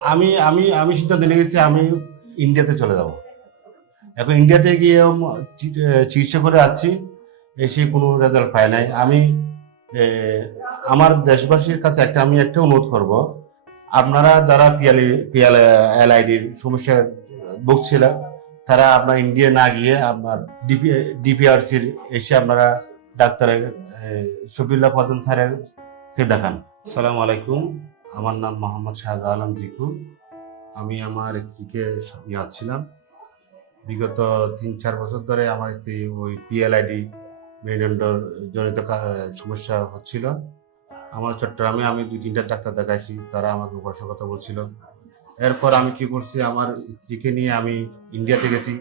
আমি আমি আমি সিদ্ধান্ত নিয়ে গেছি, আমি ইন্ডিয়াতে চলে যাব। এখন ইন্ডিয়াতে গিয়ে চিকিৎসা করে আছি এসে কোনো রেজাল্ট পাই নাই। আমি আমার দেশবাসীর কাছে একটা, আমি একটা অনুরোধ করব। আপনারা যারা পিএল পিএল এলআইডির সমস্যার ভুগছিল, তারা আপনার ইন্ডিয়া না গিয়ে আপনার ডিপি ডিপিআরসির এসে আপনারা ডাক্তারের শফিউল্লাহ ফদন স্যারের কে দেখান। সালাম আলাইকুম। আমার নাম মোহাম্মদ শাহাদ আলম জিকু। আমি আমার স্ত্রীকে আসছিলাম বিগত তিন চার বছর ধরে আমার স্ত্রী ওই পিএলআইডি মেরুদণ্ডর জনিত সমস্যা হচ্ছিল। আমার চট্টগ্রামে আমি দুই তিনটা ডাক্তার দেখাইছি, তারা আমাকে উপরসা কথা বলছিল। এরপর আমি কি করছি, আমার স্ত্রীকে নিয়ে আমি ইন্ডিয়াতে গেছি।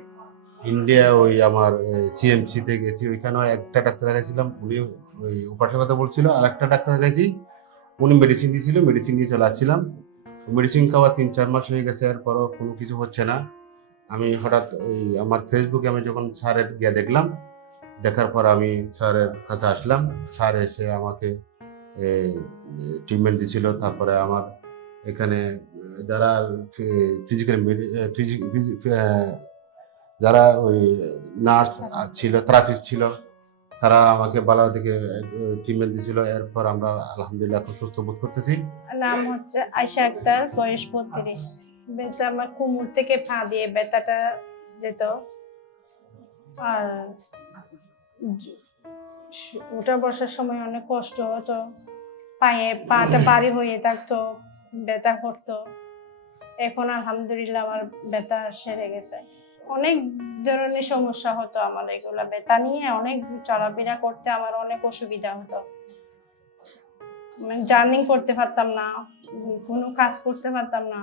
ইন্ডিয়া ওই আমার সিএমসিতে গেছি। ওইখানেও একটা ডাক্তার দেখাইছিলাম উনি ওই উপরসা কথা বলছিল আর একটা ডাক্তার দেখাইছি। উনি মেডিসিন দিয়েছিল মেডিসিন দিয়ে চলে আসছিলাম। মেডিসিন খাওয়া তিন, চার মাস হয়ে গেছে, এরপরও কোনো কিছু হচ্ছে না। আমি হঠাৎ ওই আমার ফেসবুকে আমি যখন স্যারের গিয়ে দেখলাম, দেখার পর আমি স্যারের কাছে আসলাম। স্যার এসে আমাকে ট্রিটমেন্ট দিছিল তারপরে আমার এখানে যারা ফিজিক্যাল ফিজিক যারা ওই নার্স ছিল থেরাপিস্ট ছিল তারা আমাকে ভালো থেকে ট্রিটমেন্ট দিছিল এরপর আমরা আলহামদুলিল্লাহ খুব সুস্থ বোধ করতেছি। নাম হচ্ছে আয়শা আক্তার, বয়স বত্রিশ। ব্যথা আমার কোমর থেকে পা দিয়ে ব্যথাটা যেত। আর উঠা বসার সময় অনেক কষ্ট হতো। পায়ে পাটা ভারী হয়ে থাকতো ব্যথা করতো। এখন আলহামদুলিল্লাহ আমার ব্যথা সেরে গেছে। অনেক ধরনের সমস্যা হতো আমার এগুলা ব্যথা নিয়ে, অনেক চলাফেরা করতে আমার অনেক অসুবিধা হতো। জার্নি করতে পারতাম না, কোনো কাজ করতে পারতাম না,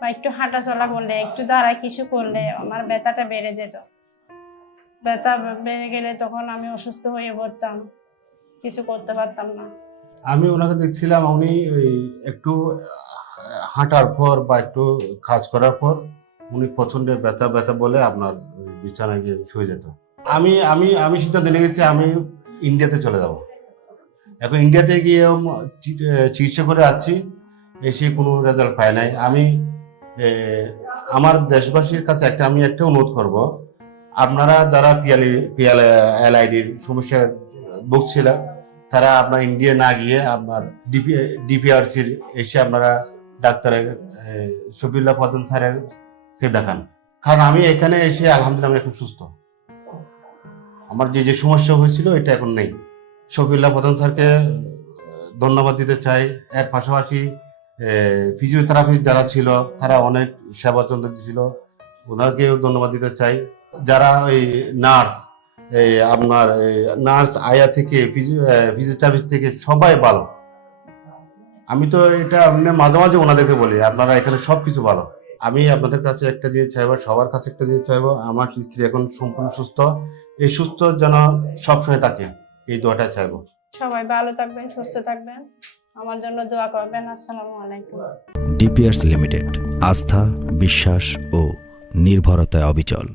বা একটু হাঁটা চলা করলে, একটু দাঁড়ায় কিছু করলে আমার ব্যথাটা বেড়ে যেত। ব্যথা বেড়ে গেলে তখন আমি অসুস্থ হয়ে পড়তাম, কিছু করতে পারতাম না। আমি ওনাকে দেখছিলাম, উনি একটু হাঁটার পর বা একটু কাজ করার পর উনি প্রচণ্ড ব্যথা ব্যথা বলে আপনার বিছানায় গিয়ে শুয়ে যেত। আমি আমি আমি সিদ্ধান্ত গেছি আমি ইন্ডিয়াতে চলে যাব। এখন ইন্ডিয়াতে গিয়ে চিকিৎসা করে আছি এসে কোনো রেজাল্ট পাই নাই। আমি আমার দেশবাসীর কাছে একটা, আমি একটা অনুরোধ করব। আপনারা যারা পিএল পিএল এলআইডির সমস্যার ভুগছিল, তারা আপনার ইন্ডিয়া না গিয়ে আপনার ডিপি ডিপিআরসির এসে আপনারা ডাক্তারের শফিউল্লাহ ফদন স্যারের দেখান? কারণ আমি এখানে এসে আলহামদুলিল্লাহ আমি এখন সুস্থ। আমার যে যে সমস্যা হয়েছিল এটা এখন নেই। শফিউল্লাহ প্রধান স্যারকে ধন্যবাদ দিতে চাই। এর পাশাপাশি ফিজিওথেরাপিস্ট যারা ছিল, তারা অনেক সেবা যত্ন দিয়েছিল। ওনাকেও ধন্যবাদ দিতে চাই। যারা ওই নার্স এই আপনার নার্স আয়া থেকে ফিজিওথেরাপিস্ট থেকে সবাই ভালো। আমি তো এটা মাঝে মাঝে ওনাদেরকে বলি, আপনারা এখানে সব কিছু ভালো। আমি আপনাদের কাছে একটা জিনিস চাইব সবার কাছে একটা জিনিস চাইব আমার স্ত্রী এখন সম্পূর্ণ সুস্থ। এই সুস্থ যেন সবসময় থাকে এই দোয়াটা চাইব। সবাই ভালো থাকবেন সুস্থ থাকবেন। আমার জন্য দোয়া করবেন আসসালামু আলাইকুম। ডিপিআরস লিমিটেড আস্থা বিশ্বাস ও নির্ভরতায় অবিচল।